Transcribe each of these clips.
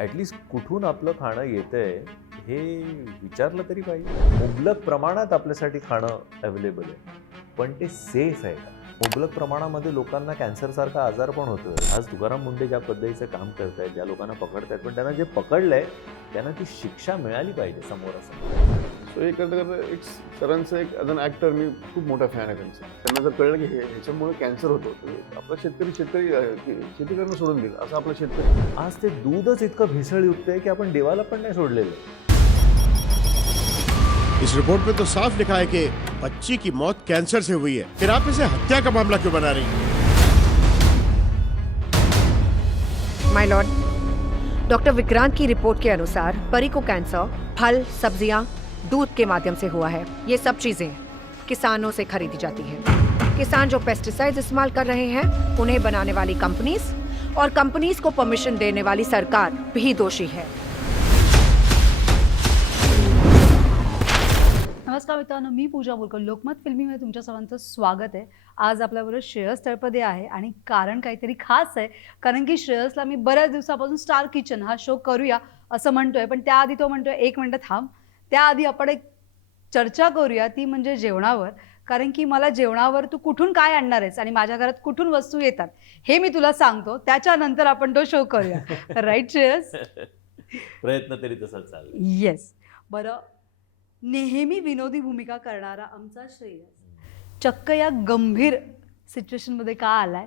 At least कुठून आपलं खाणं येतंय हे विचारलं तरी पाहिजे. मुबलक प्रमाणात आपल्यासाठी खाणं अवेलेबल आहे, पण ते सेफ आहे का? मुबलक प्रमाणामध्ये लोकांना कॅन्सरसारखा आजार पण होतोय. आज तुकाराम मुंडे ज्या पद्धतीचं काम करतायत, ज्या लोकांना पकडतायत, पण त्यांना जे पकडलंय त्यांना ती शिक्षा मिळाली पाहिजे समोरासमोर. सो हे करता करता एक सरांचं एक ॲज अन ॲक्टर मी खूप मोठा फॅन आहे त्यांचा. त्यांना जर कळलं की ह्याच्यामुळे कॅन्सर होतो तर आपला शेतकरी शेती करणं सोडून देईल असं आपला शेतकरी. आज ते दूधच इतकं भेसळयुक्त आहे की आपण देवाला पण नाही सोडलेलं. इस रिपोर्ट में तो साफ लिखा है कि बच्ची की मौत कैंसर से हुई है, फिर आप इसे हत्या का मामला क्यों बना रही हैं? माय लॉर्ड, डॉक्टर विक्रांत की रिपोर्ट के अनुसार परी को कैंसर फल, सब्जियां, दूध के माध्यम से हुआ है। ये सब चीजें किसानों से खरीदी जाती हैं। किसान जो पेस्टिसाइड्स इस्तेमाल कर रहे हैं उन्हें बनाने वाली कंपनीज और कंपनीज को परमिशन देने वाली सरकार भी दोषी है। नमस्कार मित्रांनो, मी पूजा बोरकर. लोकमत फिल्मीमध्ये तुमच्या सर्वांचं स्वागत आहे. आज आपल्याबरोबर श्रेयस तळपदे आहे आणि कारण काहीतरी खास आहे, कारण की श्रेयसला मी बऱ्याच दिवसापासून स्टार किचन हा शो करूया असं म्हणतोय, पण त्याआधी तो म्हणतोय एक मिनटं थांब, त्याआधी आपण एक चर्चा करूया, ती म्हणजे जेवणावर. कारण की मला जेवणावर तू कुठून काय आणणार आहेस आणि माझ्या घरात कुठून वस्तू येतात हे मी तुला सांगतो, त्याच्यानंतर आपण तो शो करूया. राईट श्रेयस? प्रयत्न तरी तसाच चालला. येस. बरं, नेहमी विनोदी भूमिका करणारा आमचा श्रेयस चक्क या गंभीर सिच्युएशनमध्ये का आलाय?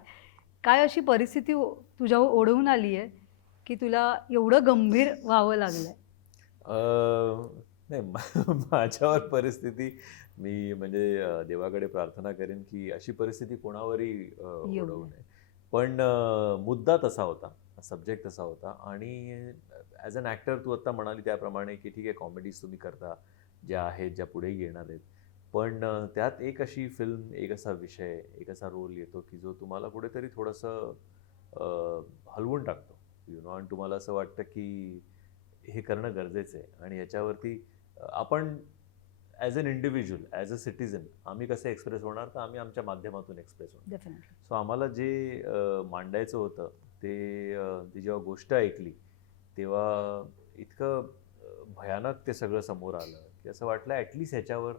काय अशी परिस्थिती तुझ्यावर ओढवून आली आहे की तुला एवढं गंभीर व्हावं लागलंय? नाही माझ्यावर परिस्थिती मी म्हणजे देवाकडे प्रार्थना करेन की अशी परिस्थिती कोणावरही ओढवू नये. पण मुद्दा तसा होता, सब्जेक्ट तसा होता आणि ॲज अन ॲक्टर तू आत्ता म्हणाली त्याप्रमाणे की ठीक आहे, कॉमेडीज तुम्ही करता ज्या आहेत, ज्या पुढेही येणार आहेत, पण त्यात एक अशी फिल्म, एक असा विषय, एक असा रोल येतो की जो तुम्हाला कुठेतरी थोडंसं हलवून टाकतो, यु नो, आणि तुम्हाला असं वाटतं की हे करणं गरजेचं आहे आणि याच्यावरती आपण as an individual, as a citizen आम्ही कसं एक्सप्रेस होणार, तर आम्ही आमच्या माध्यमातून एक्सप्रेस होणार. डेफिनेटली. सो आम्हाला जे मांडायचं होतं ती जेव्हा गोष्ट ऐकली तेव्हा इतकं भयानक ते सगळं समोर आलं की असं वाटलं ॲटलिस्ट ह्याच्यावर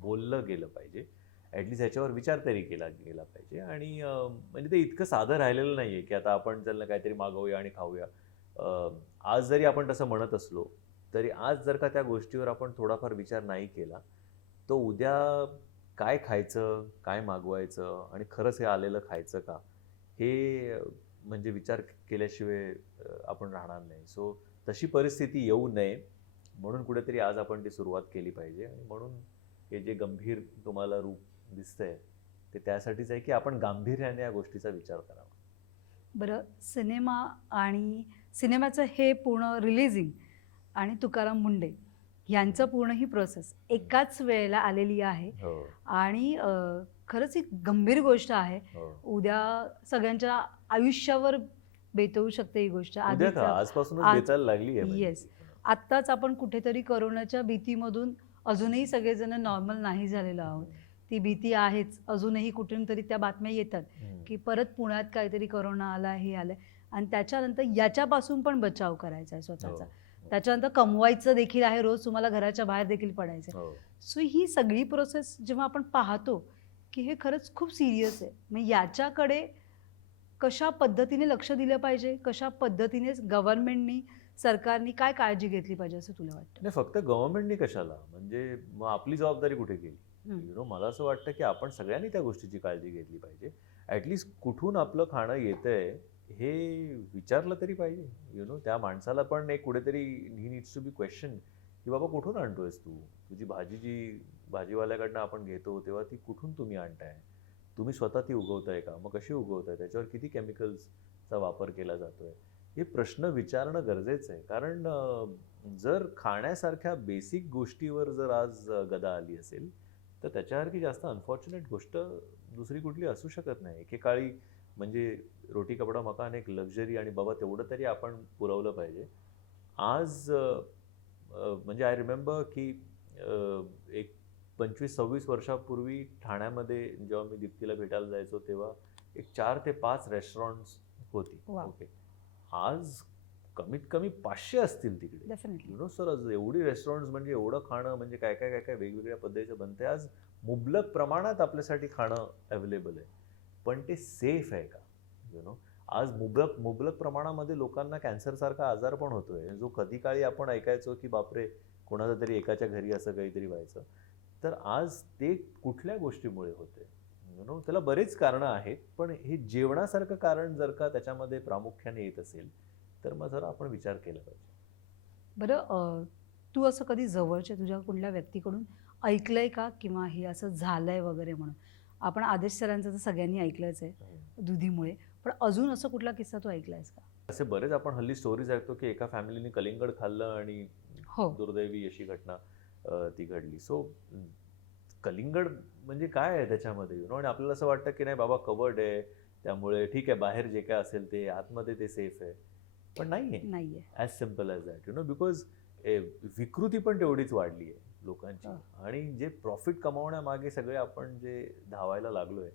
बोललं गेलं पाहिजे, ॲटलिस्ट ह्याच्यावर विचार तरी केला गेला पाहिजे. आणि म्हणजे ते इतकं साधं राहिलेलं नाही आहे की आता आपण त्यांना काहीतरी मागवूया आणि खाऊया. आज जरी आपण तसं म्हणत असलो तरी आज जर का त्या गोष्टीवर आपण थोडाफार विचार नाही केला तर उद्या काय खायचं, काय मागवायचं आणि खरंच हे आलेलं खायचं का, हे म्हणजे विचार केल्याशिवाय आपण राहणार नाही. सो तशी परिस्थिती येऊ नये म्हणून कुठेतरी आज आपण ती सुरुवात केली पाहिजे. आणि म्हणून हे जे गंभीर तुम्हाला रूप दिसतंय ते त्यासाठीच आहे की आपण गांभीर्याने या गोष्टीचा विचार करावा. बरं, सिनेमा आणि सिनेमाचं हे पूर्ण रिलीजिंग आणि तुकाराम मुंडे यांचं पूर्ण ही प्रोसेस एकाच वेळेला आलेली आहे. आणि खरंच ही गंभीर गोष्ट आहे. उद्या सगळ्यांच्या आयुष्यावर बेतवू शकते ही गोष्ट. आजपासूनच बेतायला लागली आहे. येस. आत्ताच आपण कुठेतरी करोनाच्या भीतीमधून अजूनही सगळेजण नॉर्मल नाही झालेलो आहोत. ती भीती आहेच. अजूनही कुठून तरी त्या बातम्या येतात की परत पुण्यात काहीतरी करोना आला, हे आलं, आणि त्याच्यानंतर याच्यापासून पण बचाव करायचा आहे स्वतःचा. त्याच्यानंतर कमवायचं देखील आहे, रोज तुम्हाला घराच्या बाहेर देखील पडायचं. सो ही सगळी प्रोसेस जेव्हा आपण पाहतो की हे खरंच खूप सिरियस आहे, मग याच्याकडे कशा पद्धतीने लक्ष दिलं पाहिजे, कशा पद्धतीने गव्हर्नमेंटनी, सरकारनी काय काळजी घेतली पाहिजे असं तुला वाटतं? नाही, फक्त गव्हर्नमेंटनी कशाला, म्हणजे मग आपली जबाबदारी कुठे गेली? यु नो, मला असं वाटतं की आपण सगळ्यांनी त्या गोष्टीची काळजी घेतली पाहिजे. ॲटलिस्ट कुठून आपलं खाणं येतंय हे विचारलं तरी पाहिजे. यु नो, त्या माणसाला पण एक कुठेतरी ही नीड्स टू बी क्वेश्चन की बाबा कुठून आणतोयस तू? तुझी भाजी जी भाजीवाल्याकडनं आपण घेतो तेव्हा ती कुठून तुम्ही आणताय? तुम्ही स्वतः ती उगवताय का? मग कशी उगवताय? त्याच्यावर किती केमिकल्सचा वापर केला जातोय? हे प्रश्न विचारणं गरजेचं आहे. कारण जर खाण्यासारख्या बेसिक गोष्टीवर जर आज गदा आली असेल तर त्याच्यासारखी जास्त अनफॉर्च्युनेट गोष्ट दुसरी कुठली असू शकत नाही. एकेकाळी म्हणजे रोटी कपडा मकान एक लक्झरी आणि बाबा तेवढं तरी आपण पुरवलं पाहिजे. आज म्हणजे आय रिमेंबर की एक 25-26 वर्षापूर्वी ठाण्यामध्ये जेव्हा मी दीप्तीला भेटायला जायचो तेव्हा एक 4 ते 5 रेस्टॉरंट्स होती. ओके, आज कमीत कमी 500 असतील तिकडे. डेफिनेटली. यु नो सर, एवढी रेस्टॉरंट्स म्हणजे एवढं खाणं म्हणजे काय काय काय काय वेगवेगळ्या पद्धतीचं बनते. आज मुबलक प्रमाणात आपल्यासाठी खाणं अवेलेबल आहे, पण ते सेफ आहे का? यु नो आज मुबलक प्रमाणामध्ये लोकांना कॅन्सरसारखा आजार पण होतोय, जो कधी काळी आपण ऐकायचो की बापरे कोणाचा तरी एकाच्या घरी असं काहीतरी व्हायचं. तर आज ते कुठल्या गोष्टीमुळे होते? यु नो त्याला बरेच कारणं आहेत, पण हे जेवणासारखं कारण जर का त्याच्यामध्ये प्रामुख्याने येत असेल तर मग जरा आपण विचार केला पाहिजे. बरं, तू असं कधी जवळच्या तुझ्या कुठल्या व्यक्तीकडून ऐकलंय का, किंवा हे असं झालंय वगैरे म्हणून? आपण आदेश सरांचं तर सगळ्यांनी ऐकलंच आहे दुधीमुळे, पण अजून असं कुठला किस्सा तू ऐकलायस का? असे बरेच आपण हल्ली स्टोरीज ऐकतो की एका फॅमिलीने कलिंगड खाल्लं आणि हो. दुर्दैवी अशी घटना ती घडली. सो कलिंगड म्हणजे काय आहे त्याच्यामध्ये? यु नो आणि आपल्याला असं वाटतं की नाही बाबा कवर्ड आहे, त्यामुळे ठीक आहे, बाहेर जे काय असेल ते आतमध्ये ते सेफ आहे, पण नाहीये. नाहीये. As simple as that. You know because विकृती पण तेवढीच वाढली आहे लोकांची, आणि जे प्रॉफिट कमावण्यामागे सगळे आपण जे धावायला लागलोय,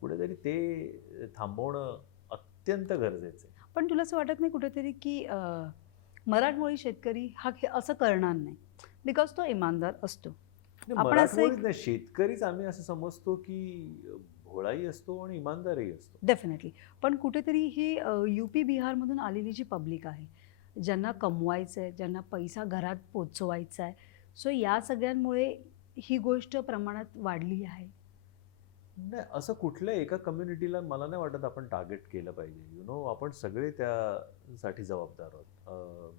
कुठेतरी ते थांबवणं अत्यंत गरजेचं आहे. पण तुला असं वाटत नाही कुठेतरी की मराठमोळी शेतकरी हा असं करणार नाही, बिकॉज तो इमानदार असतो? आपण असं मराठमोळीच नाही, शेतकरीच आम्ही असं समजतो की भोळाही असतो आणि इमानदारही असतो. डेफिनेटली. पण कुठेतरी ही UP बिहारमधून आलेली जी पब्लिक आहे, ज्यांना कमवायचं आहे, ज्यांना पैसा घरात पोचवायचा आहे, सो या सगळ्यांमुळे ही गोष्ट प्रमाणात वाढली आहे. नाही, असं कुठल्या एका कम्युनिटीला मला नाही वाटत आपण टार्गेट केलं पाहिजे. यु नो आपण सगळे त्यासाठी जबाबदार आहोत.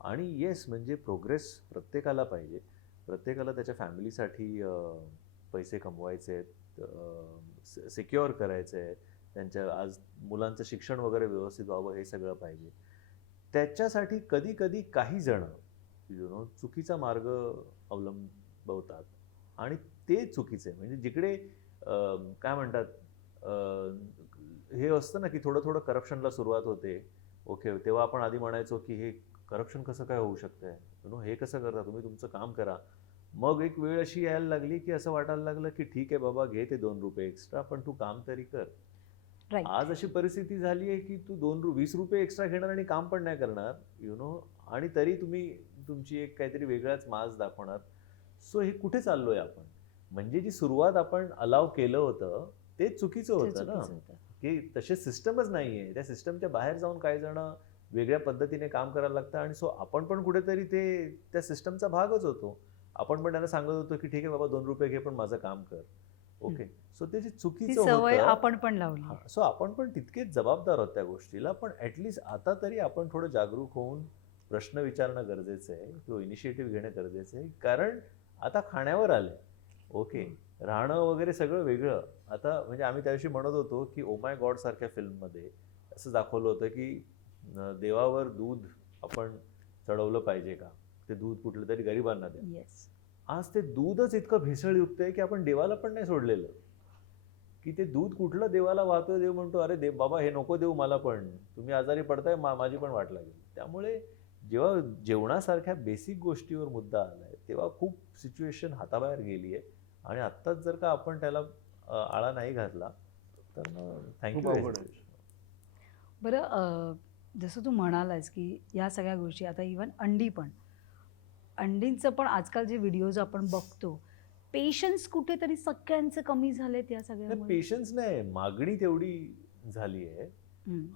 आणि येस, म्हणजे प्रोग्रेस प्रत्येकाला पाहिजे, प्रत्येकाला त्याच्या फॅमिलीसाठी पैसे कमवायचे आहेत, सिक्युअर करायचे आहे, त्यांच्या आज मुलांचं शिक्षण वगैरे व्यवस्थित व्हावं, हे सगळं पाहिजे. त्याच्यासाठी कधी कधी काही जण यु नो चुकीचा मार्ग अवलंबवतात, आणि ते चुकीचे आहे. म्हणजे जिकडे काय म्हणतात, हे असतं ना की थोडं थोडं करप्शनला सुरुवात होते. ओके, तेव्हा आपण आधी म्हणायचो की हे करप्शन कसं काय होऊ शकतंय, यु नो हे कसं करता तुम्ही, तुमचं काम करा. मग एक वेळ अशी यायला लागली की असं वाटायला लागलं की ठीक आहे बाबा, घे ते 2 रुपये एक्स्ट्रा, पण तू काम तरी कर. राईट. आज अशी परिस्थिती झाली आहे की तू 20 रुपये एक्स्ट्रा घेणार आणि काम पण नाही करणार, यु नो, आणि तरी तुम्ही तुमची एक काहीतरी वेगळाच माज दाखवणार. सो हे कुठे चाललोय आपण? म्हणजे जी सुरुवात आपण अलाव केलं होतं ते चुकीचं होतं ना, की तसे सिस्टमच नाहीये. त्या सिस्टमच्या बाहेर जाऊन काही जण वेगळ्या पद्धतीने काम करायला लागतं, आणि सो आपण पण कुठेतरी ते त्या सिस्टमचा भागच होतो. आपण पण त्यांना सांगत होतो की ठीक आहे बाबा 2 रुपये घे पण माझं काम कर. ओके, सो ते जे ती चुकीचं सवय होतं, आपण पण लावली. सो आपण पण तितकेच जबाबदार आहोत त्या गोष्टीला. पण ॲटलिस्ट आता तरी आपण थोडं जागरूक होऊन प्रश्न विचारणं गरजेचं आहे, तो इनिशिएटिव्ह घेणं गरजेचं आहे, कारण आता खाण्यावर आलंय. ओके, राहणं वगैरे सगळं वेगळं. आता म्हणजे आम्ही त्या दिवशी म्हणत होतो की ओ माय गॉड सारख्या फिल्ममध्ये असं दाखवलं होतं की देवावर दूध आपण चढवलं पाहिजे का, ते दूध कुठलं तरी गरिबांना द्या. येस. आज ते दूधच इतकं भेसळयुक्त आहे की आपण देवाला पण नाही सोडलेलं, की ते दूध कुठलं देवाला वाहतोय. देव म्हणतो अरे देव बाबा हे नको देऊ मला, पण तुम्ही आजारी पडताय, माझी पण वाट लागेल. त्यामुळे जेव्हा जेवणासारख्या बेसिक गोष्टीवर मुद्दा आलाय तेव्हा खूप सिच्युएशन हाताबाहेर गेली आहे, आणि आत्ताच जर का आपण त्याला आळा नाही घातला तर मग खूप अवघड आहे. थँक्यू. बरं, जसं तू म्हणालास की या सगळ्या गोष्टी, आता इव्हन अंडींचं पण आजकाल जे व्हिडिओज आपण बघतो, पेशन्स कुठेतरी सगळ्यांचे कमी झालेत या सगळ्यामुळे. पेशन्स नाही, मागणी तेवढी झाली आहे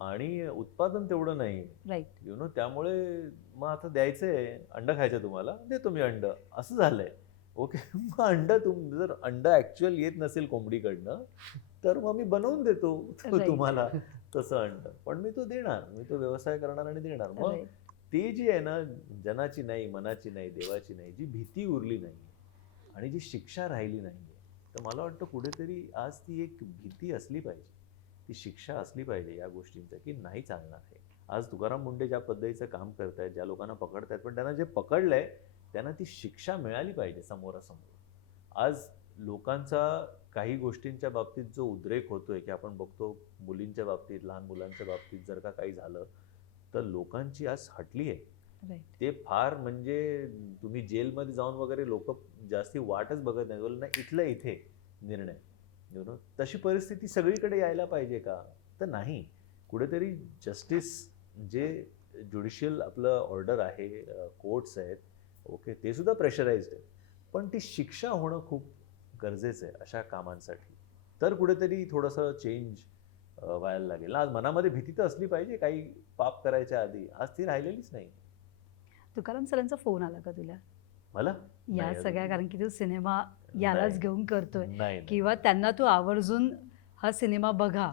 आणि उत्पादन तेवढं नाही. राईट. यु नो त्यामुळे मग आता द्यायचंय, अंड खायचं तुम्हाला, देतो मी अंड, असं झालंय. ओके, मग अंड जर अंड ऍक्च्युअल येत नसेल कोंबडीकडनं तर मग मी बनवून देतो Right. तुम्हाला तसं अंड, पण मी तो देणार, मी तो व्यवसाय करणार आणि देणार. मग Right. ते जी आहे ना, जनाची नाही, मनाची नाही, देवाची नाही, जी भीती उरली नाही आणि जी शिक्षा राहिली नाहीये, तर मला वाटतं कुठेतरी आज ती एक भीती असली पाहिजे, ती शिक्षा असली पाहिजे या गोष्टींचं, की नाही चालणार आहे. आज तुकाराम मुंडे ज्या पद्धतीचं काम करतायत, ज्या लोकांना पकडतायत, पण त्यांना जे पकडलंय त्यांना ती शिक्षा मिळाली पाहिजे समोरासमोर. आज लोकांचा काही गोष्टींच्या बाबतीत जो उद्रेक होतोय, की आपण बघतो मुलींच्या बाबतीत, लहान मुलांच्या बाबतीत जर का काही झालं तर लोकांची आज हटली आहे. राईट. ते फार म्हणजे तुम्ही जेलमध्ये जाऊन वगैरे लोक जास्ती वाटच बघत नाही, बोल नाही इथल्या इथे निर्णय. यु नो तशी परिस्थिती सगळीकडे यायला पाहिजे का? तर नाही. कुठेतरी जस्टिस जे ज्युडिशियल आपलं ऑर्डर आहे, कोर्ट्स आहेत, ओके, ते सुद्धा प्रेशराइज्ड आहे, पण ती शिक्षा होणं खूप गरजेचं आहे अशा कामांसाठी. तर कुठेतरी थोडंसं चेंज व्हायला लागेल ना. आज मनामध्ये भीती तर असली पाहिजे काही पाप करायच्या आधी, आज ती राहिलेलीच नाही तुकाराम सरांचा फोन आला का तुला मला. या नाही, सगळ्या, कारण की तू सिनेमा यालाच नाही. घेऊन करतोय, नाही किंवा त्यांना तू आवर्जून हा सिनेमा बघा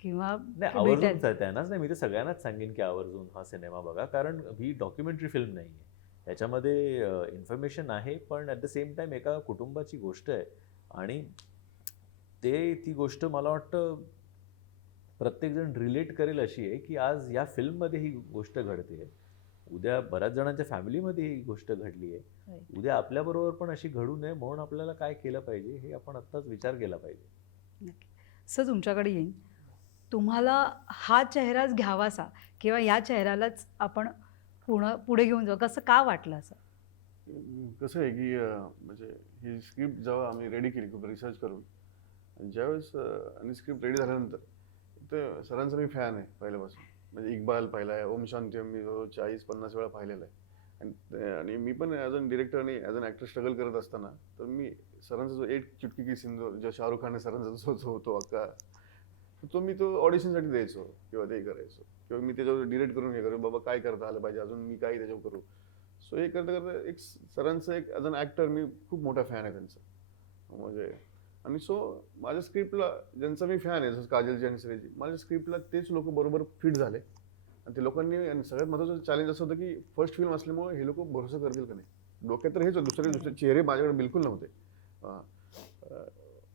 किंवा नाही, आवर्जून भेटेल? त्यांनाच नाही, मी तर सगळ्यांनाच सांगेन की आवर्जून हा सिनेमा बघा, कारण ही डॉक्युमेंटरी फिल्म नाही आहे, त्याच्यामध्ये इन्फॉर्मेशन आहे, पण ॲट द सेम टाईम एका कुटुंबाची गोष्ट आहे. आणि ती गोष्ट मला वाटतं प्रत्येकजण रिलेट करेल अशी आहे की आज या फिल्ममध्ये ही गोष्ट घडते, उद्या बऱ्याच जणांच्या फॅमिलीमध्ये ही गोष्ट घडली आहे, Right. उद्या आपल्याबरोबर पण अशी घडू नये म्हणून आपल्याला काय केलं पाहिजे हे आपण आत्ताच विचार केला पाहिजे. नक्की. सर तुमच्याकडे येईन, तुम्हाला हा चेहराच घ्यावासा किंवा या चेहऱ्यालाच आपण पुढे घेऊन जाऊ, कसं का वाटलं असं? कसं आहे की म्हणजे ही स्क्रिप्ट जेव्हा आम्ही रेडी केली खूप रिसर्च करून, आणि ज्यावेळेस आणि स्क्रिप्ट रेडी झाल्यानंतर, तर सरांचा मी फॅन आहे पहिल्यापासून. म्हणजे इक्बाल पाहिला आहे, ओम शांती मी 40-50 वेळा पाहिलेला आहे. आणि मी पण ॲज अन डिरेक्टर आणि ॲज अन ॲक्टर स्ट्रगल करत असताना, तर मी सरांचा जो एक चुटकी की सिंदूर जो शाहरुख खान सरांचा जो होतो अक्का, तो ऑडिशनसाठी द्यायचो किंवा ते करायचो, किंवा मी त्याच्यावर डिरेक्ट करून हे करू, बाबा काय करता आलं पाहिजे, अजून मी काय त्याच्यावर करू. सो हे करता करता एक सरांचं एक ॲज अन ॲक्टर मी खूप मोठा फॅन आहे त्यांचा. म्हणजे आणि सो माझ्या स्क्रिप्टला ज्यांचा मी फॅन आहे, जसं काजलची आणि श्रेयची, माझ्या स्क्रिप्टला तेच लोक बरोबर फिट झाले. आणि ते लोकांनी, आणि सगळ्यात महत्त्वाचं चॅलेंज असं होतं की फर्स्ट फिल्म असल्यामुळे हे लोक भरोसा करतील का नाही. डोक्यात तर हेच होतं, दुसरे चेहरे माझ्याकडे बिलकुल नव्हते.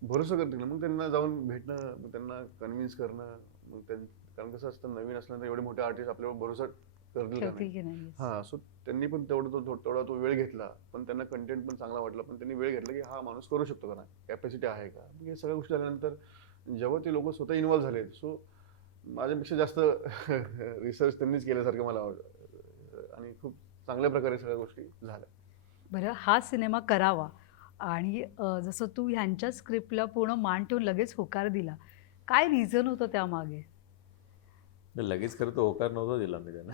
भरोसा करतील ना, मग त्यांना जाऊन भेटणं, मग त्यांना कन्व्हिन्स करणं, मग कारण कसं असतं, नवीन असल्यानंतर एवढे मोठे आर्टिस्ट आपल्यावर भरोसा करतील का ठेवतील नाही. की नाही? हां, सो त्यांनी पण तेवढा तो वेळ घेतला, पण त्यांना कंटेंट पण चांगला वाटला, पण त्यांनी वेळ घेतला की हा माणूस करू शकतो का नाही, कॅपॅसिटी आहे का. हे सगळ्या गोष्टी झाल्यानंतर जेव्हा ते लोक स्वतः इन्व्हॉल्व्ह झाले, सो माझ्यापेक्षा जास्त रिसर्च त्यांनीच केल्यासारखं मला वाटतं, आणि खूप चांगल्या प्रकारे सगळ्या गोष्टी झाल्या. बरं, हा सिनेमा करावा आणि जसं तू ह्यांच्या स्क्रिप्टला पूर्ण मान ठेवून लगेच होकार दिला, काय रिझन होतं त्यामागे? लगेच खरं तर होकार नव्हता दिला मी त्यांना.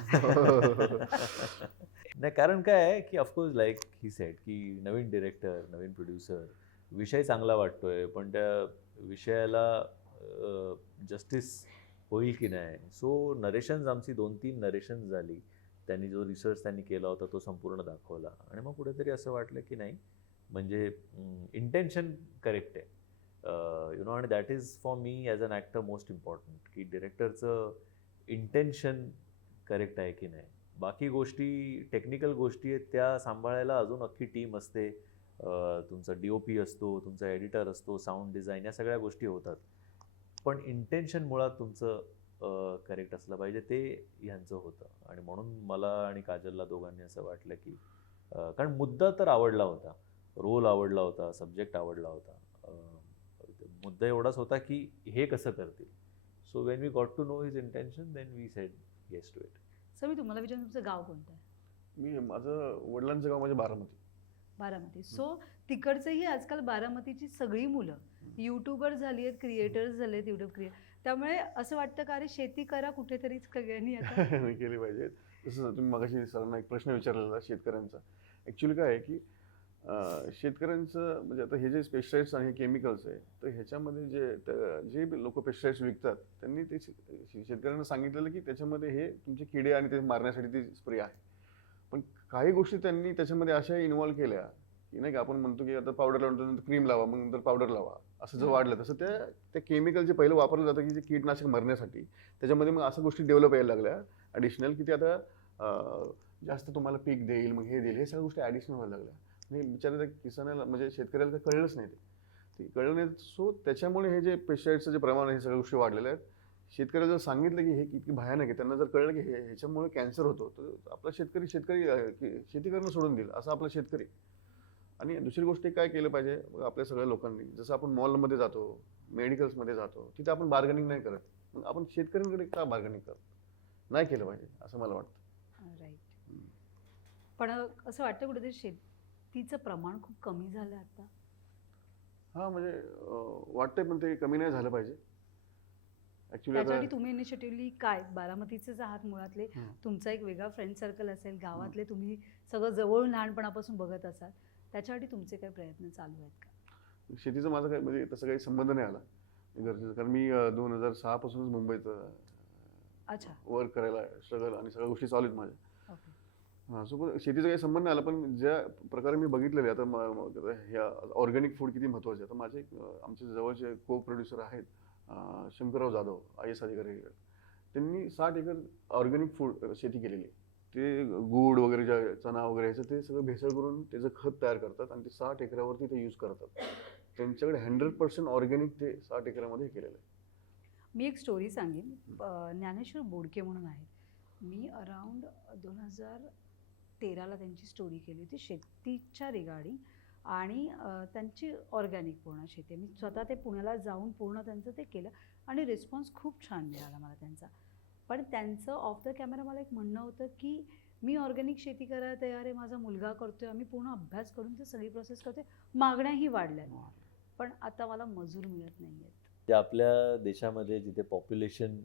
नाही, कारण काय आहे की ऑफकोर्स लाईक ही सेट की नवीन डिरेक्टर, नवीन प्रोड्युसर, विषय चांगला वाटतोय, पण त्या विषयाला जस्टिस होईल की नाही. सो नरेशन्स आमची 2-3 नरेशन्स झाली, त्यांनी जो रिसर्च त्यांनी केला होता तो संपूर्ण दाखवला, आणि मग कुठेतरी असं वाटलं की नाही, म्हणजे इंटेन्शन करेक्ट आहे, यु नो, आणि that is for me as an actor most important, की डिरेक्टरचं इंटेन्शन करेक्ट आहे की नाही. बाकी गोष्टी, टेक्निकल गोष्टी आहेत, त्या सांभाळायला अजून अख्खी टीम असते, तुमचा DOP असतो, तुमचा एडिटर असतो, साऊंड डिझाईन, या सगळ्या गोष्टी होतात, पण इंटेन्शन मुळात तुमचं करेक्ट असलं पाहिजे, ते ह्यांचं होतं. आणि म्हणून मला आणि काजलला दोघांनी असं वाटलं की कारण मुद्दा तर आवडला होता, रोल आवडला होता, सब्जेक्ट आवडला होता, मुद्दा एवढाच होता की हे कसं करतील. So when we got to know his intention, then we said yes to it. Sir मी तुम्हाला विचारून, तुमचं गाव कोणतं आहे? माझं वडिलांचं गाव म्हणजे बारामती. बारामती. सो तिकडचंही आजकाल बारामतीची सगळी मुलं यूट्यूबर झाली आहेत, क्रिएटर्स झाले आहेत, यूट्यूब क्रिएटर, त्यामुळे असं वाटतं का अरे शेती करा कुठेतरी सगळ्यांनी आता. केली पाहिजे. तसं तुम्ही मगाशी सरांना एक प्रश्न विचारलेला शेतकऱ्यांचा. ॲक्च्युली काय आहे की शेतकऱ्यांचं, म्हणजे आता हे जे पेस्टिसाइड्स आणि हे केमिकल्स आहे, तर ह्याच्यामध्ये जे लोक पेस्टिसाइड्स विकतात, त्यांनी ते शेतकऱ्यांना सांगितलेलं की त्याच्यामध्ये हे तुमचे किडे आणि ते मारण्यासाठी ती स्प्रे आहे. पण काही गोष्टी त्यांनी त्याच्यामध्ये अशा इन्व्हॉल्व केल्या की नाही का, आपण म्हणतो की आता पावडर लावतो, नंतर क्रीम लावा, मग नंतर पावडर लावा, असं जर वाढलं, तसं त्या केमिकलचे पहिलं वापरलं जातं की जे कीटनाशक मरण्यासाठी, त्याच्यामध्ये मग असं गोष्टी डेव्हलप यायला लागल्या ॲडिशनल, की ते आता जास्त तुम्हाला पीक देईल, मग हे देईल, हे सगळ्या गोष्टी ॲडिशनल व्हायला लागल्या. आणि बिचारा त्या किसानाला, म्हणजे शेतकऱ्याला तर कळलंच नाही, ते कळलं नाही. सो त्याच्यामुळे हे जे पेस्टिसाइड्सचं जे प्रमाण आहे, हे सगळ्या गोष्टी वाढलेल्या आहेत. शेतकऱ्याला जर सांगितलं की हे किती भयानक आहे, त्यांना जर कळलं की ह्याच्यामुळे कॅन्सर होतो, तर आपला शेतकरी शेती करणं सोडून देईल, असं आपला शेतकरी. आणि दुसरी गोष्ट काय केलं पाहिजे आपल्या सगळ्या लोकांनी, जसं आपण मॉलमध्ये जातो, मेडिकल्समध्ये जातो, तिथे आपण बार्गेनिंग नाही करत, मग आपण शेतकऱ्यांकडे का बार्गेनिंग करत नाही, केलं पाहिजे असं मला वाटतं. राईट. पण असं वाटतं कुठेतरी शेतीचं प्रमाण खूप कमी झालं आता. हां, म्हणजे वाटतंय, पण ते कमी नाही झालं पाहिजे. ऍक्च्युली आता त्याच्यासाठी तुम्ही इनिशिएटिव्हली काय, बारामतीचेच आहात मुळातले, हं. तुमचा एक वेगळा फ्रेंड सर्कल असेल, गावातले तुम्ही सगळं जवळून लहानपणापासून बघत असाल, त्याच्यासाठी तुमचे काही प्रयत्न चालू आहेत का? शेतीचा माझा काही म्हणजे तसं काही संबंध नाही आला गरजेचं, कारण मी 2006 पासूनच मुंबईत अच्छा, वर्क करायला स्ट्रगल आणि सगळ्या गोष्टी चालू आहेत माझ्या. ओके. हां, सो पण शेतीचा काही संबंध नाही आला, पण ज्या प्रकारे मी बघितलेले आता ह्या ऑर्गॅनिक फूड किती महत्त्वाचे आहे. आता माझे आमचे जवळचे को प्रोड्युसर आहेत शंकरराव जाधव, IAS अधिकारी. त्यांनी 60 एकर ऑर्गॅनिक फूड शेती केलेली आहे. ते गूळ वगैरे जे चणा वगैरे ह्याचं ते सगळं भेसळ करून त्याचं खत तयार करतात आणि ते 60 एकरावरती ते यूज करतात. त्यांच्याकडे 100% ऑर्गॅनिक ते 60 एकरामध्ये केलेलं आहे. मी एक स्टोरी सांगेन. ज्ञानेश्वर बोडके म्हणून आहेत. मी अराउंड 2013ला त्यांची स्टोरी केली होती शेतीच्या रिगार्डिंग, आणि त्यांची ऑर्गॅनिक पूर्ण शेती. मी स्वतः ते पुण्याला जाऊन पूर्ण त्यांचं ते केलं आणि रिस्पॉन्स खूप छान मिळाला मला त्यांचा. पण त्यांचं ऑफ द कॅमेरा मला एक म्हणणं होतं की मी ऑर्गॅनिक शेती करायला तयार आहे, माझा मुलगा करतोय, आम्ही पूर्ण अभ्यास करून ते सगळी प्रोसेस करतोय, मागण्याही वाढल्या, पण आता मला मजूर मिळत नाही आहेत. ते आपल्या देशामध्ये जिथे पॉप्युलेशन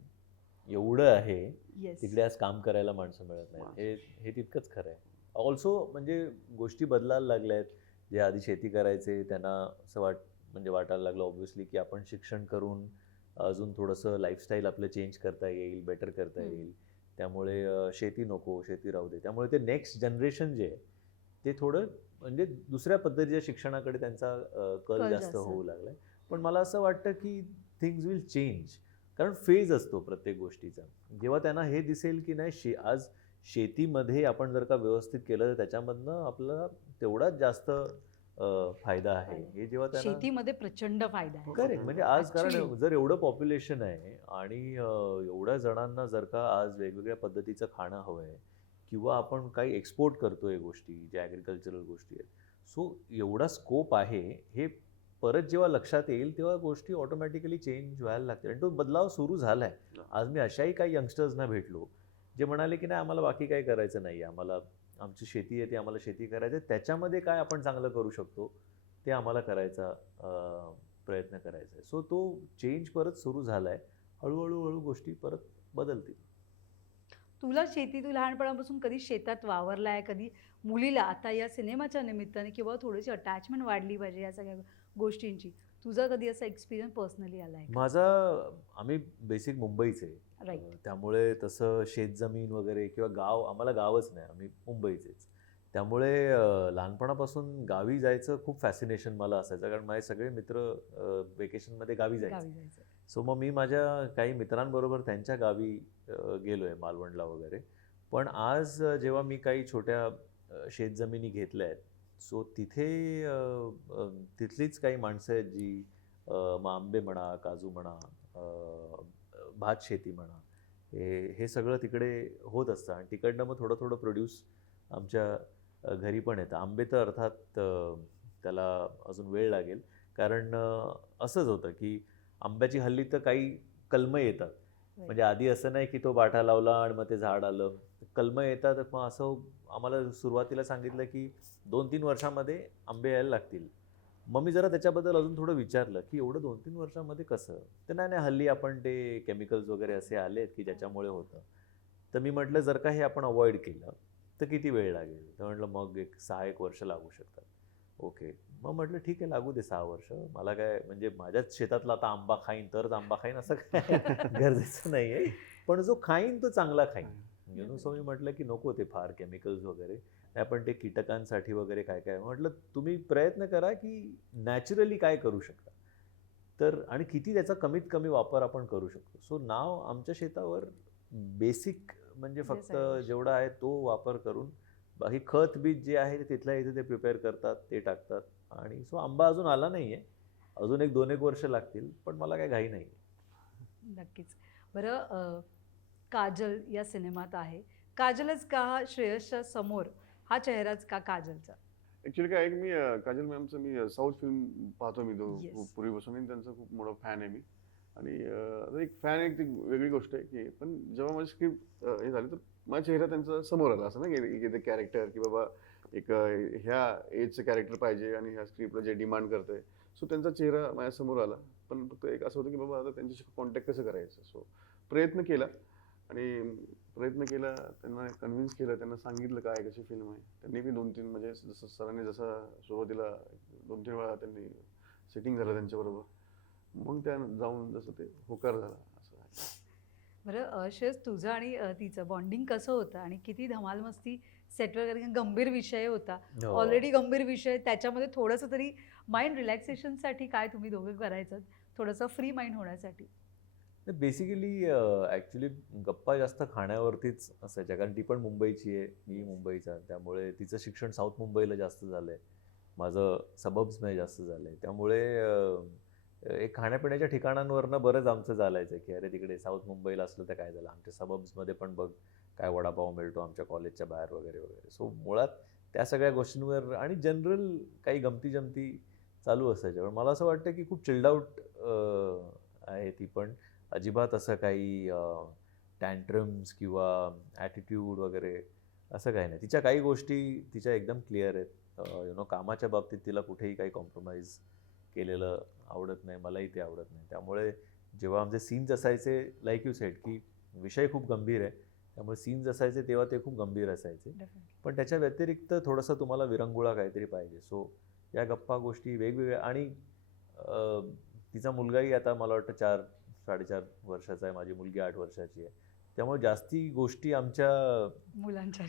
एवढं आहे येस, तिकडे आज काम करायला माणसं मिळत नाहीत. हे तितकंच खरं आहे. ऑल्सो म्हणजे गोष्टी बदलायला लागल्या आहेत. जे आधी शेती करायचे त्यांना असं म्हणजे वाटायला लागलं ऑब्व्हियसली की आपण शिक्षण करून अजून थोडंसं लाईफस्टाईल आपलं चेंज करता येईल, बेटर करता येईल. त्यामुळे शेती नको, शेती राहू दे. त्यामुळे ते नेक्स्ट जनरेशन जे आहे ते थोडं म्हणजे दुसऱ्या पद्धतीच्या शिक्षणाकडे त्यांचा कल कल जास्त जास्त. होऊ लागलाय. पण मला असं वाटतं की थिंग्स विल चेंज, कारण फेज असतो प्रत्येक गोष्टीचा. जेव्हा त्यांना हे दिसेल की नाही आज शेतीमध्ये आपण जर का व्यवस्थित केलं तर त्याच्यामधनं आपल्याला तेवढाच जास्त फायदा आहे, हे जेव्हा त्यांना शेतीमध्ये प्रचंड फायदा आहे. करेक्ट. म्हणजे आज कारण Actually. जर एवढं पॉप्युलेशन आहे आणि एवढ्या जणांना जर का आज वेगवेगळ्या पद्धतीचं खाणं हवं आहे किंवा आपण काही एक्सपोर्ट करतोय गोष्टी ज्या ॲग्रिकल्चरल गोष्टी आहेत, सो एवढा स्कोप आहे. हे परत जेव्हा लक्षात येईल तेव्हा गोष्टी ऑटोमॅटिकली चेंज व्हायला लागतील आणि तो बदलाव सुरू झाला आहे. आज मी अशाही काही यंगस्टर्सना भेटलो जे म्हणाले की नाही आम्हाला बाकी काही करायचं नाही, आम्हाला आमची शेती आहे ती आम्हाला शेती करायचं आहे, त्याच्यामध्ये काय आपण चांगलं करू शकतो ते आम्हाला करायचा प्रयत्न करायचा आहे. सो तो चेंज परत सुरू झाला आहे. हळूहळू गोष्टी परत बदलतील. तुला शेती, तू लहानपणापासून कधी शेतात वावरला आहे? कधी मुलीला आता या सिनेमाच्या निमित्ताने किंवा थोडीशी अटॅचमेंट वाढली पाहिजे या सगळ्या गोष्टींची, तुझा कधी असा एक्सपिरियन्स पर्सनली आला आहे? माझा आम्ही बेसिक मुंबईचे, राईट. त्यामुळे तसं शेतजमीन वगैरे किंवा गाव आम्हाला गावच नाही, आम्ही मुंबईचेच. त्यामुळे लहानपणापासून गावी जायचं खूप फॅसिनेशन मला असायचं, कारण माझे सगळे मित्र वेकेशनमध्ये गावी जायचे. गावी जायचं. सो मग मी माझ्या काही मित्रांबरोबर त्यांच्या गावी गेलो आहे, मालवणला वगैरे. पण आज जेव्हा मी काही छोट्या शेतजमिनी घेतल्या आहेत, सो तिथे तिथलीच काही माणसं आहेत जी मग आंबे म्हणा, काजू म्हणा, भात शेती म्हणा, हे सगळं तिकडे होत असतं आणि तिकडनं मग थोडं थोडं प्रोड्यूस आमच्या घरी पण येतं. आंबे तर अर्थात त्याला अजून वेळ लागेल, कारण असंच होतं की आंब्याची हल्ली तर काही कलमं येतात. म्हणजे आधी असं नाही की तो बाठा लावला आणि मग ते झाड आलं. कलमं येतात. मग असं आम्हाला सुरुवातीला सांगितलं की 2-3 वर्षामध्ये आंबे यायला लागतील. मग मी जरा त्याच्याबद्दल अजून थोडं विचारलं की एवढं 2-3 वर्षामध्ये कसं? तर नाही हल्ली आपण ते केमिकल्स वगैरे असे आलेत की ज्याच्यामुळे होतं. तर मी म्हटलं जर का हे आपण अवॉइड केलं तर किती वेळ लागेल? तर म्हटलं मग 6-1 वर्ष लागू शकतात. ओके. मग म्हटलं ठीक आहे, लागू दे 6 वर्ष. मला काय म्हणजे माझ्याच शेतातला आता आंबा खाईन तरच आंबा खाईन असं काय गरजेचं नाही आहे. पण जो खाईन तो चांगला खाईन. सो मी म्हटलं की नको ते फार केमिकल्स वगैरे. आपण ते कीटकांसाठी वगैरे काय काय म्हटलं तुम्ही प्रयत्न करा की नॅचरली काय करू शकता तर, आणि किती त्याचा कमीत कमी वापर आपण करू शकतो. सो नाव आमच्या शेतावर बेसिक म्हणजे फक्त जेवढा आहे तो वापर करून बाकी खत बीज जे आहे ते तिथल्या इथे ते प्रिपेअर करतात, ते टाकतात. आणि सो आंबा अजून आला नाही आहे, अजून 1-2 वर्ष लागतील, पण मला काही घाई नाही. नक्कीच. बरं, काजल या सिनेमात आहे. काजलच का श्रेयसच्या समोर हा चेहराच का काजलचा? ऍक्च्युली काय आहे की मी काजल मॅमचं मी साऊथ फिल्म पाहतो मी Yes. खूप पूर्वीपासून आणि त्यांचा खूप मोठा फॅन आहे मी. आणि आता एक फॅन एक ती वेगळी गोष्ट आहे की पण जेव्हा माझी स्क्रिप्ट हे झाली तर माझ्या चेहरा त्यांचा समोर आला. असं नाही की ते कॅरेक्टर की बाबा एक ह्या एजचं कॅरेक्टर पाहिजे आणि ह्या स्क्रिप्टला जे डिमांड करतंय. सो त्यांचा चेहरा माझ्यासमोर आला, पण फक्त एक असं होतं की बाबा आता त्यांच्याशी कॉन्टॅक्ट कसं करायचं. सो प्रयत्न केला त्यांना कन्व्हिन्स केलं, त्यांना सांगितलं काय कशी फिल्म आहे. त्यांनी बी 2-3 म्हणजे जसं सरांनी जसं सुरुवातीला 2-3 वेळा त्यांनी सेटिंग झालं त्यांच्याबरोबर, मग त्या जाऊन जसं ते होकार झाला असं आहे. बरं श्रेयस, तुझं आणि तिचं बॉन्डिंग कसं होतं आणि किती धमाल मस्ती सेटवर, कारण गंभीर विषय होता, हो. ऑलरेडी गंभीर विषय, त्याच्यामध्ये थोडंसं तरी माइंड रिलॅक्सेशनसाठी काय तुम्ही दोघं करायचं, थोडंसं फ्री माइंड होण्यासाठी? बेसिकली ॲक्च्युली गप्पा जास्त खाण्यावरतीच असायच्या, कारण ती पण मुंबईची आहे, मी मुंबईचा, त्यामुळे तिचं शिक्षण साऊथ मुंबईला जास्त झालं आहे, माझं सबब्समध्ये जास्त झालं आहे. त्यामुळे एक खाण्यापिण्याच्या ठिकाणांवरनं बरंच आमचं चालायचं की अरे तिकडे साऊथ मुंबईला असलं तर काय झालं, आमच्या सबब्समध्ये पण बघ काय वडापाव मिळतो आमच्या कॉलेजच्या बाहेर वगैरे वगैरे. सो मुळात त्या सगळ्या गोष्टींवर आणि जनरल काही गमती जमती चालू असायच्या. पण मला असं वाटतं की खूप चिल्ड आउट आहे ती पण, अजिबात असं काही टँट्रम्स किंवा ॲटिट्यूड वगैरे असं काही नाही. तिच्या काही गोष्टी तिच्या एकदम क्लिअर आहेत. कामाच्या बाबतीत तिला कुठेही काही कॉम्प्रोमाइज केलेलं आवडत नाही, मलाही ते आवडत नाही. त्यामुळे जेव्हा आमचे सीन्स असायचे, लाईक यू सेड की विषय खूप गंभीर आहे, त्यामुळे सीन्स असायचे तेव्हा ते खूप गंभीर असायचे, पण त्याच्या व्यतिरिक्त थोडंसं तुम्हाला विरंगुळा काहीतरी पाहिजे. सो या गप्पा गोष्टी वेगवेगळ्या. आणि तिचा मुलगाही आता मला वाटतं 4-4.5 वर्षाचा आहे, माझी मुलगी 8 वर्षाची आहे. त्यामुळे जास्ती गोष्टी आमच्या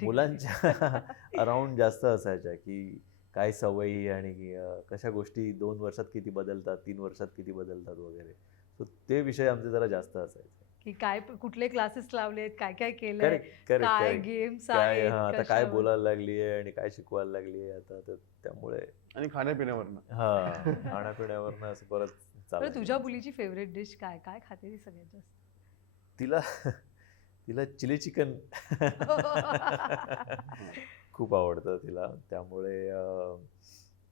मुलांच्या अराउंड जास्त असायच्या की काय सवयी आणि कशा गोष्टी 2 वर्षात किती बदलतात, 3 वर्षात किती बदलतात वगैरे. सो ते विषय आमचे जरा जास्त असायचे की काय कुठले क्लासेस लावलेत, काय काय केलंय, करेक्ट करेक्ट काय करेक्ट गेम्स काय आहेत, आता काय कशावर? बोलायला लागली आहे आणि काय शिकवायला लागली आहे आता, तर त्यामुळे आणि खाण्यापिण्यावरनं खाण्यापिण्यावरनं असं परत बरं, चालू. तुझ्या मुलीची फेवरेट डिश काय, काय खाते ती सगळ्यात जास्त? तिला तिला चिली चिकन खूप आवडतं तिला. त्यामुळे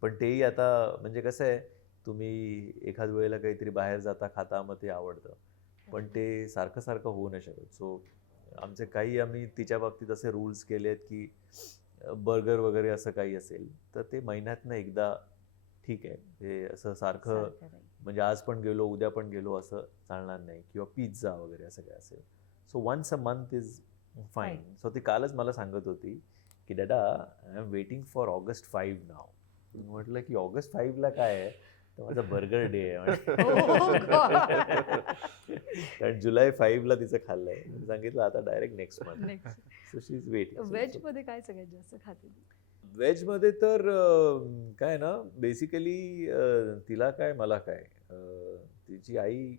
पण तेही आता म्हणजे कसं आहे, तुम्ही एखाद वेळेला काहीतरी बाहेर जाता खाता मग ते आवडतं, पण ते सारखं सारखं होऊ नाही शकत. सो आमचे काही आम्ही तिच्या बाबतीत असे रूल्स केले आहेत की बर्गर वगैरे असं काही असेल तर ते महिन्यातनं एकदा ठीक आहे, हे असं सारखं नाही. म्हणजे आज पण गेलो उद्या पण गेलो असं चालणार नाही, किंवा पिझ्झा वगैरे असं काय असेल. So once a month is fine. Fine. So ती कालच मला सांगत होती की डॅडा I am waiting for August 5 नाव. म्हटलं की August 5ला काय आहे, तर माझा बर्गर डे आहे. Oh God. कारण जुलै 5ला तिचं खाल्लंय. मी सांगितलं आता direct next month. Next. So she is waiting. Veg मध्ये काय सगळ्यात जास्त खाते ती? व्हेजमध्ये तर काय ना बेसिकली तिला काय मला काय, तिची आई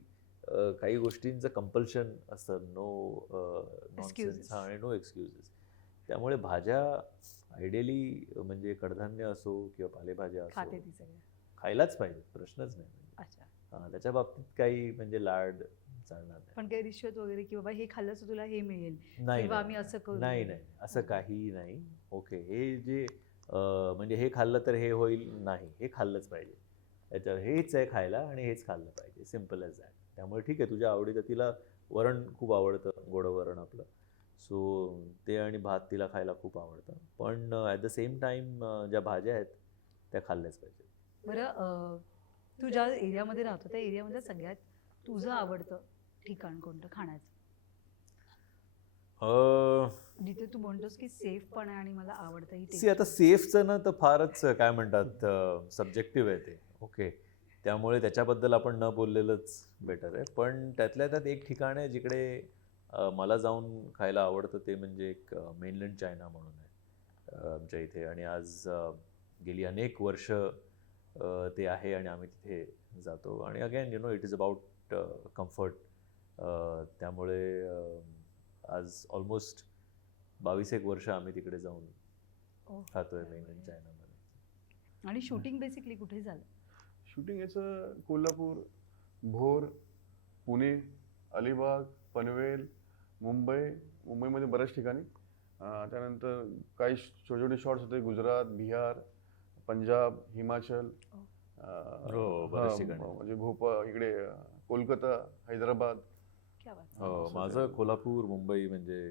काही गोष्टींचं कंपल्शन असतं, नो नॉनसेन्स Excuses. आणि नो एक्सक्युजेस. त्यामुळे भाज्या आयडियली म्हणजे कडधान्य असो किंवा पालेभाज्या असो खाते ती सगळ्या? खायलाच पाहिजे, प्रश्नच नाही. अच्छा. हां, त्याच्या बाबतीत काही म्हणजे लाड चालणार नाही. पण काही रिश्वत वगैरे की बाबा हे खाल्लं तर तुला हे मिळेल नाही किंवा नाही, आम्ही असं करू? नाही नाही, असं काहीही नाही. ओके, हे जे म्हणजे हे खाल्लं तर हे होईल, नाही, हे खाल्लंच पाहिजे. याच्यावर हेच आहे खायला आणि हेच खाल्लं पाहिजे, सिम्पल एज दॅट. त्यामुळे ठीक आहे, तुझ्या आवडीचं. तिला वरण खूप आवडतं, गोडं वरण आपलं. सो ते आणि भात तिला खायला खूप आवडतं. पण ॲट द सेम टाईम ज्या भाज्या आहेत त्या खाल्ल्याच पाहिजे. बरं, तू ज्या एरियामध्ये राहतो त्या एरियामध्ये सगळ्यात तुझं आवडतं ठिकाण कोणतं खाण्याचं, जिथे तू म्हणतोस की सेफ पण आहे आणि मला आवडतं ही सी आता सेफचं ना तर फारच काय म्हणतात सब्जेक्टिव्ह आहे ते. ओके, त्यामुळे त्याच्याबद्दल आपण न बोललेलंच बेटर आहे. पण त्यातल्या त्यात एक ठिकाण आहे जिकडे मला जाऊन खायला आवडतं, ते म्हणजे एक मेनलँड चायना म्हणून आहे आमच्या इथे. आणि आज गेली अनेक वर्ष ते आहे आणि आम्ही तिथे जातो. आणि again it is about comfort. त्यामुळे आज ऑलमोस्ट 22 वर्ष आम्ही तिकडे जाऊन खातोय मेनलँड चायनामध्ये. आणि शूटिंग बेसिकली कुठे झालं? शूटिंग याचं कोल्हापूर, भोर, पुणे, अलिबाग, पनवेल, मुंबईमध्ये बऱ्याच ठिकाणी. त्यानंतर काही छोटे छोटे शॉट्स होते गुजरात, बिहार, पंजाब, हिमाचल, बऱ्याच ठिकाणी. म्हणजे भोपाळ इकडे, कोलकाता, हैदराबाद. क्या बात. हो, माझं कोल्हापूर, मुंबई म्हणजे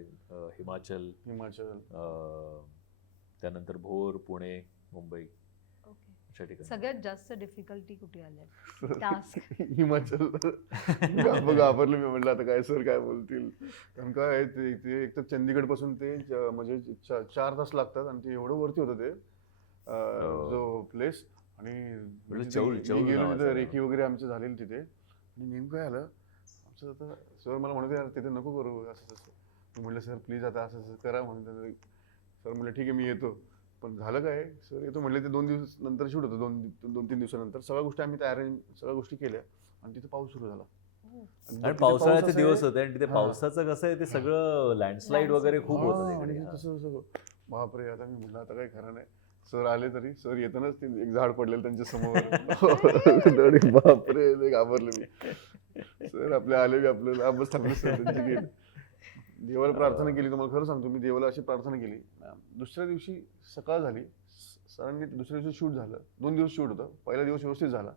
हिमाचल, हिमाचल. त्यानंतर भोर, पुणे, मुंबई. ओके. अशा ठिकाणी सगळ्यात जास्त डिफिकल्टी कुठे आल्या टास्क? हिमाचल घाबरलो मी, म्हटलं आता काय सर काय बोलतील, कारण काय आहे ते एक तर चंदीगड पासून ते म्हणजे 4 तास लागतात आणि ते एवढं वरती होतं ते जो प्लेस. आणि म्हणजे चौल- मी चौल गेलो नावाचं तिथे, गाव. रेकी वगैरे आमचे झालेली तिथे. आणि नेमकं काय आलं आमचं, आता सर मला म्हणत यार तिथे नको करू असं तसं. मी म्हटलं सर प्लीज आता असं असं करा म्हणून. सर म्हटलं ठीक आहे मी येतो. पण झालं काय, सर येतो म्हटले ते 2 दिवस नंतर शूट होतं, 2-3 दिवसानंतर सगळ्या गोष्टी आम्ही त्या अरेंज सगळ्या गोष्टी केल्या आणि तिथे पाऊस सुरू झाला. आणि तिथे पावसाळ्याचे पाऊस असा दिवस आहे- होते आणि तिथे हा. पावसाचं कसं आहे ते सगळं लँडस्लाईड वगैरे खूप हा, होतं आणि तिकडे. ते हा. तसं तसं बापरे, आता मी म्हटलं आता काही खरं नाही. सर आले तरी सर येतानाच ते एक झाड पडलेलं त्यांच्या समोर. आणि बापरे ते घाबरले मी. सर आपले आले बी आपल्याला बस थांबले सर त्यांची गेले. देवाला प्रार्थना केली, तुम्हाला खरं सांगतो मी देवाला अशी प्रार्थना केली. दुसऱ्या दिवशी सकाळ झाली, सरांनी दुसऱ्या दिवशी शूट झालं. 2 दिवस शूट होतं. पहिला दिवस व्यवस्थित झाला.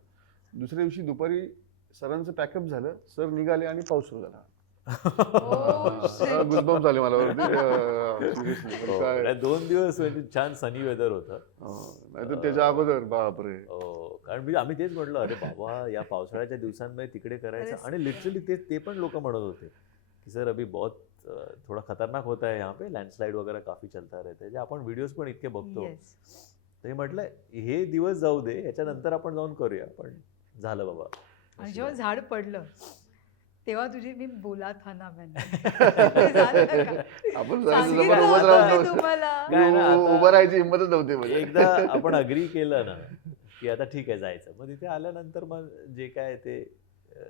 दुसऱ्या दिवशी दुपारी सरांचं पॅकअप झालं, सर निघाले आणि पाऊस सुरू झाला. गुजबम्प झाले मला सिरियसली. हो, नाही, 2 दिवस म्हणजे छान सनी वेदर होतं. नाहीतर त्याच्या अगोदर बापरे. कारण आम्ही तेच म्हटलं अरे बाबा या पावसाळ्याच्या दिवसांमध्ये तिकडे करायचं. अरे आणि लिटरली ते पण लोक म्हणत होते की सर अभी बहुत थोडा खतरनाक होता है यहाँ पे, लँडस्लाइड वगैरे काफी चलता रहता है, जे आपण व्हिडिओज पण इतके बघतो. येस. ते म्हटलं हे दिवस जाऊ दे, याच्यानंतर आपण जाऊन करूया. पण झालं बाबा. आणि जेव्हा झाड पडलं तेव्हा तुझी मी बोला था ना मैंने. आपण सांगितलं उभं होतं राहून मी तुम्हाला. काय ना, आता- उभं राहायची हिंमतच नव्हती म्हणजे. एकदा आपण अग्री केलं ना की आता ठीक आहे जायचं, मग तिथे आल्यानंतर मग जे काय ते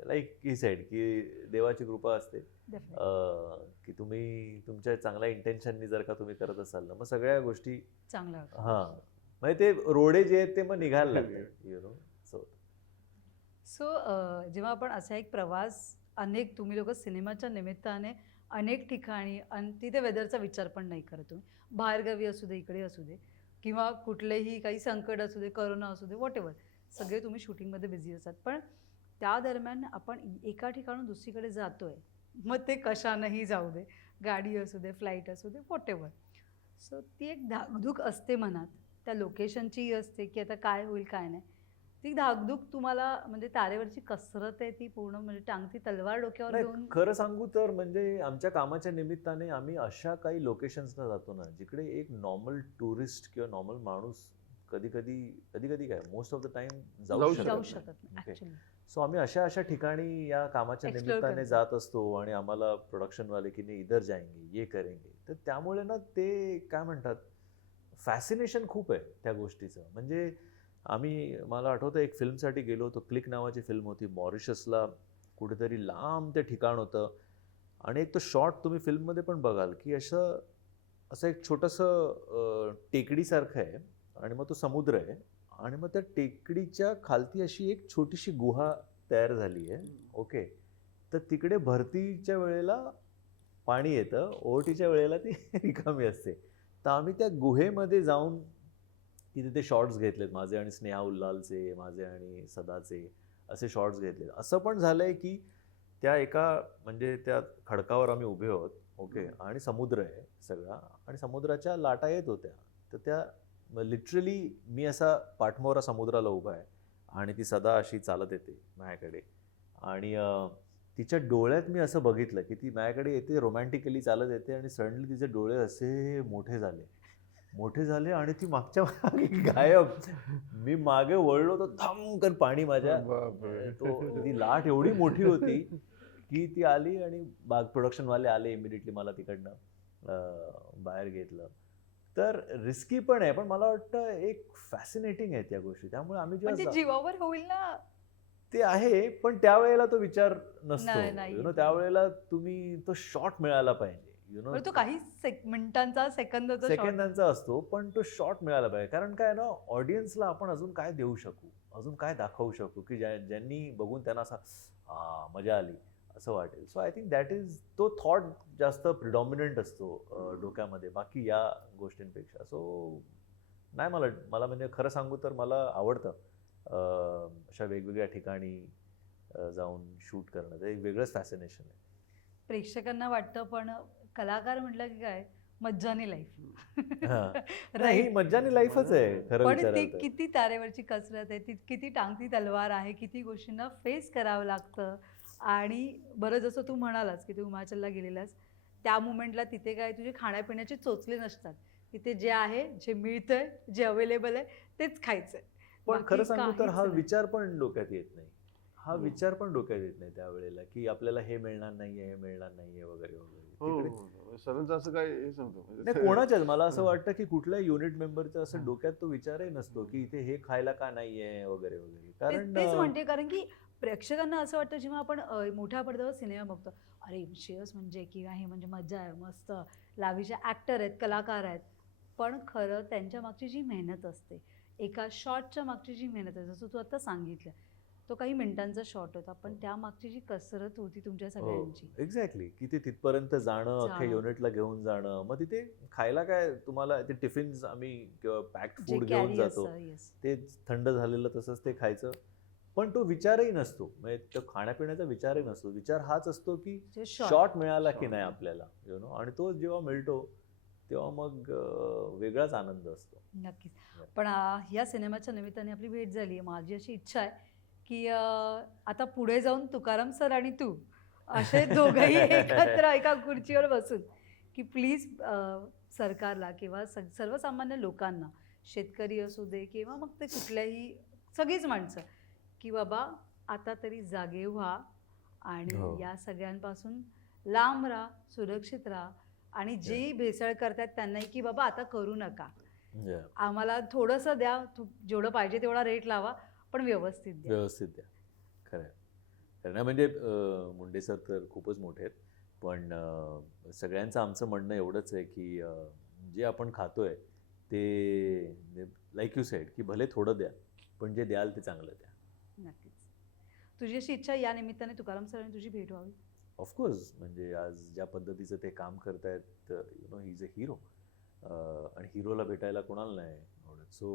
लाईक ही साईड की देवाची कृपा असते. Definitely. की तुम्ही तुमच्या चांगल्या इंटेन्शननी जर का तुम्ही करत असाल ना, मग सगळ्या गोष्टी चांगलं होतं. हा म्हणजे ते रोडे जे आहेत ते मग निघायला लागतात. You know. सो जेव्हा आपण असा एक प्रवास अनेक तुम्ही लोक सिनेमाच्या निमित्ताने अनेक ठिकाणी आणि तिथे वेदरचा विचार पण नाही करत तुम्ही, बाहेरगावी असू दे इकडे असू दे किंवा कुठलेही काही संकट असू दे, करोना असू दे, व्हॉट एव्हर, सगळे तुम्ही शूटिंगमध्ये बिझी असतात. पण त्या दरम्यान आपण एका ठिकाणून दुसरीकडे जातोय, मग ते कशानंही जाऊ दे, गाडी असू दे, फ्लाईट असू दे, व्हॉट एव्हर. सो ती एक धाकधूक असते मनात, त्या लोकेशनचीही असते की आता काय होईल काय नाही. ती धाकधूक तुम्हाला म्हणजे तारेवरची कसरत आहे ती पूर्ण, म्हणजे टांगती तलवार डोक्यावर नाही, घेऊन. खरं सांगू तर म्हणजे आमच्या कामाच्या निमित्ताने आम्ही अशा काही लोकेशन्सला जातो ना जिकडे एक नॉर्मल टुरिस्ट किंवा नॉर्मल माणूस कधी कधी काय मोस्ट ऑफ द टाइम जाऊ जाऊ जाऊ शकत शकत नाही Okay. ऍक्च्युली. सो आम्ही अशा ठिकाणी या कामाच्या Explore निमित्ताने करतो. जात असतो आणि आम्हाला प्रोडक्शन वाले की नाही इधर जाएंगे ये करेंगे, तर त्यामुळे ना ते काय म्हणतात फॅसिनेशन खूप आहे त्या गोष्टीचं. म्हणजे मला आठवतं एक फिल्मसाठी गेलो होतो, क्लिक नावाची फिल्म होती, मॉरिशसला कुठेतरी लांब ते ठिकाण होतं. आणि एक तो शॉट तुम्ही फिल्ममध्ये पण बघाल की असं एक छोटंसं टेकडीसारखं आहे आणि मग तो समुद्र आहे आणि मग त्या टेकडीच्या खालती अशी एक छोटीशी गुहा तयार झाली आहे. ओके, तर तिकडे भरतीच्या वेळेला पाणी येतं, ओहोटीच्या वेळेला ती रिकामी असते. तर आम्ही त्या गुहेमध्ये जाऊन तिथे ते शॉर्ट्स घेतलेत, माझे आणि स्नेहा उल्लालचे, माझे आणि सदाचे असे शॉर्ट्स घेतलेत. असं पण झालंय की त्या एका म्हणजे त्या खडकावर आम्ही उभे आहोत. ओके, आणि समुद्र आहे सगळा आणि समुद्राच्या लाटा येत होत्या. तर त्या लिटरली मी असा पाठमोरा समुद्राला उभा आहे आणि ती सदा अशी चालत येते माझ्याकडे आणि तिच्या डोळ्यात मी असं बघितलं की ती माझ्याकडे येते, रोमॅन्टिकली चालत येते आणि सडनली तिचे डोळे असे मोठे झाले आणि ती मागच्या मागे गायब. मी मागे वळलो तर धमकन पाणी माझ्या, ती लाट एवढी मोठी होती की ती आली आणि प्रोडक्शनवाले आले, इमिडिएटली मला तिकडनं बाहेर घेतलं. तर रिस्की पण आहे, पण मला वाटतं एक फॅसिनेटिंग आहे त्या गोष्टी. त्यामुळे आम्ही म्हणजे जेव्हा जीवावर होईल ना ते आहे, पण त्यावेळेला तो विचार नसतो. नाही. यु नो, त्यावेळेला तुम्ही तो शॉट मिळाला पाहिजे. यु नो, बरं, तो काही मिनिटांचा सेकंदाचा shot. सेकंदांचा असतो, पण तो शॉट मिळाला पाहिजे. कारण काय ना, ऑडियन्सला आपण अजून काय देऊ शकू, अजून काय दाखवू शकू की ज्यांनी बघून त्यांना असा मजा आली असं वाटेल. So I think that is तो थॉट जास्त प्रिडॉमिनंट असतो डोक्यामध्ये बाकी या गोष्टींपेक्षा. सो नाही, मला म्हणजे खरं सांगू तर मला आवडतं अशा वेगवेगळ्या ठिकाणी जाऊन शूट करणं. ते एक वेगळंच फॅसिनेशन आहे. प्रेक्षकांना वाटतं, पण कलाकार म्हटलं की काय मज्जानी लाईफ हा. नाही, ही मज्जानी लाईफच आहे खरं पण ती विचाराल तर. किती तारेवरची कसरत आहे, ती किती टांगती तलवार आहे, किती गोष्टींना फेस करावं लागतं. आणि बरं जसं तू म्हणालास की तू हिमाचलला गेलेलास, त्या मुमेंटला तिथे काय तुझे खाण्यापिण्याचे चोचले नसतात. तिथे जे आहे, जे मिळतंय, जे अवेलेबल आहे तेच खायचंय. पण बाकी खरं सांगू तर काहीच हा नाही. विचार पण डोक्यात येत नाही. हा हो. विचार पण डोक्यात येत नाही त्यावेळेला की आपल्याला हे मिळणार नाहीये, हे मिळणार नाहीये वगैरे वगैरे. हो तिकडे हो. सरांचं असं काय हेच नव्हतं. नाही, कोणाच्याच मला असं हं. वाटतं की कुठल्याही युनिट मेंबरचं असं हं. डोक्यात तो विचारही नसतो की इथे हे खायला का नाहीये वगैरे वगैरे. कारण तेच म्हणते, कारण की प्रेक्षकांना असं वाटतं जेव्हा आपण मोठ्या पडद्यावर सिनेमा बघतो, अरे शेअर्स म्हणजे किंवा हे म्हणजे मजा आहे, मस्त लावीचे ॲक्टर आहेत, कलाकार आहेत. पण खरं त्यांच्या मागची जी मेहनत असते, एका शॉटच्या मागची जी मेहनत आहे, जसं तू आता सांगितलं, तो काही मिनिटांचा शॉट होता, पण त्या मागची जी कसरत होती तुमच्या सगळ्यांची. एक्झॅक्टली की ते तिथपर्यंत जाणं, अख्ख्या जाणं. युनिटला घेऊन जाणं, मग तिथे खायला काय तुम्हाला ते टिफिन्स आम्ही किंवा पॅक्ड जे फूड घेऊन कॅरी जातो, असतं, येस. ते थंड झालेलं तसंच ते खायचं. पण तो विचारही नसतो, म्हणजे तो खाण्यापिण्याचा विचारही नसतो. विचार हाच असतो की जे शॉट. शॉट मिळाला की Shot. नाही आपल्याला, यु नो. आणि तो जेव्हा मिळतो तेव्हा मग वेगळाच आनंद असतो. नक्कीच. पण या सिनेमाच्या निमित्ताने आपली भेट झाली आहे. माझी अशी इच्छा आहे की आता पुढे जाऊन तुकाराम सर आणि तू असे दोघंही एकत्र एका खुर्चीवर बसून की प्लीज सरकारला किंवा सर्वसामान्य लोकांना, शेतकरी असू दे किंवा मग ते कुठल्याही सगळीच माणसं, की बाबा आता तरी जागे व्हा आणि हो. या सगळ्यांपासून लांब राहा, सुरक्षित राहा. आणि जे भेसळ करतात त्यांनाही की बाबा आता करू नका, Yeah. आम्हाला थोडंसं द्या, जेवढं पाहिजे तेवढा रेट लावा, पण व्यवस्थित द्या. व्यवस्थित द्या. खरं आहे. खरं नाही, म्हणजे मुंडे सर तर खूपच मोठे आहेत. पण सगळ्यांचं आमचं म्हणणं एवढंच आहे की जे आपण खातोय ते लाईक यू सेड की भले थोडं द्या, पण जे द्याल ते चांगलं द्या. नक्कीच. तुझी अशी इच्छा आहे या निमित्ताने तुकाराम सर आणि तुझी भेट व्हावी? ऑफकोर्स, म्हणजे आज ज्या पद्धतीचं ते काम करतायत, you know, he is a hero. आणि हिरोला भेटायला कोणाला नाही आवडत. सो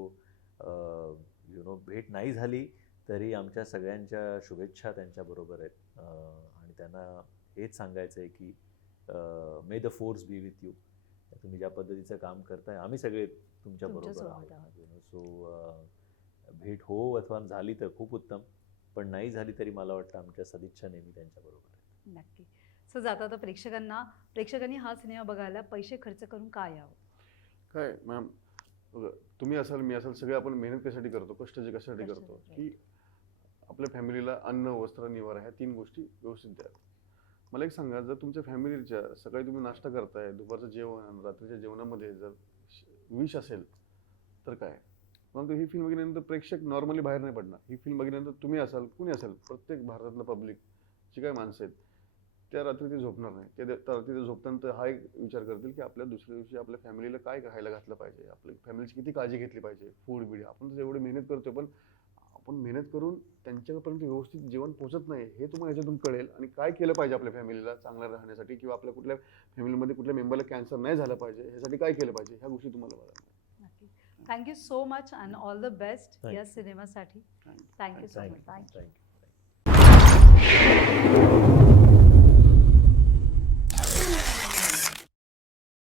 यु नो, भेट नाही झाली तरी आमच्या सगळ्यांच्या शुभेच्छा त्यांच्याबरोबर आहेत. आणि त्यांना हेच सांगायचं आहे की मे the force B with you. तुम्ही ज्या पद्धतीचं काम करताय आम्ही सगळे तुमच्याबरोबर तुमच्यासोबत आहोत. यु नो, सो भेट हो अथवा झाली तर खूप उत्तम, पण नाही झाली तरी मला वाटतं आमच्या सदिच्छा नेहमी त्यांच्याबरोबर आहेत. नक्की. सो जाता आता प्रेक्षकांनी हा सिनेमा बघायला पैसे खर्च करून का यावं? काय मॅम, तुम्ही असाल, मी असाल, सगळे आपण मेहनत कशासाठी करतो, कष्ट जे कशासाठी कष्ट, करतो right. की आपल्या फॅमिलीला अन्न, वस्त्र, निवारा ह्या 3 गोष्टी व्यवस्थित द्या. मला एक सांगा, जर तुमच्या फॅमिलीच्या सकाळी तुम्ही नाश्ता करताय, दुपारचं जेवण, रात्रीच्या जेवणामध्ये जर विष असेल तर काय? परंतु ही फिल्म बघितल्यानंतर प्रेक्षक नॉर्मली बाहेर नाही पडणार. ही फिल्म बघितल्यानंतर तुम्ही असाल, कुणी असेल, प्रत्येक भारतातलं पब्लिक जी काही माणसं आहेत त्या रात्री ते झोपणार नाही. त्या रात्री ते झोपताना हा एक विचार करतील की आपल्या दुसऱ्या दिवशी आपल्या फॅमिलीला काय खायला घातलं पाहिजे, आपल्या फॅमिलीची किती काळजी घेतली पाहिजे, फूड बिड. आपण तर एवढी मेहनत करतोय, पण आपण मेहनत करून त्यांच्यापर्यंत व्यवस्थित जेवण पोहोचत नाही हे तुम्हाला याच्यातून कळेल. आणि काय केलं पाहिजे आपल्या फॅमिलीला चांगलं राहण्यासाठी, किंवा आपल्या कुठल्या फॅमिलीमध्ये कुठल्या मेंबरला कॅन्सर नाही झाला पाहिजे ह्यासाठी काय केलं पाहिजे, ह्या गोष्टी तुम्हाला बघा. नक्की. Thank you so much and all the best Thank या सिनेमासाठी. Thank you so much. Thank you. Thank you. Thank you.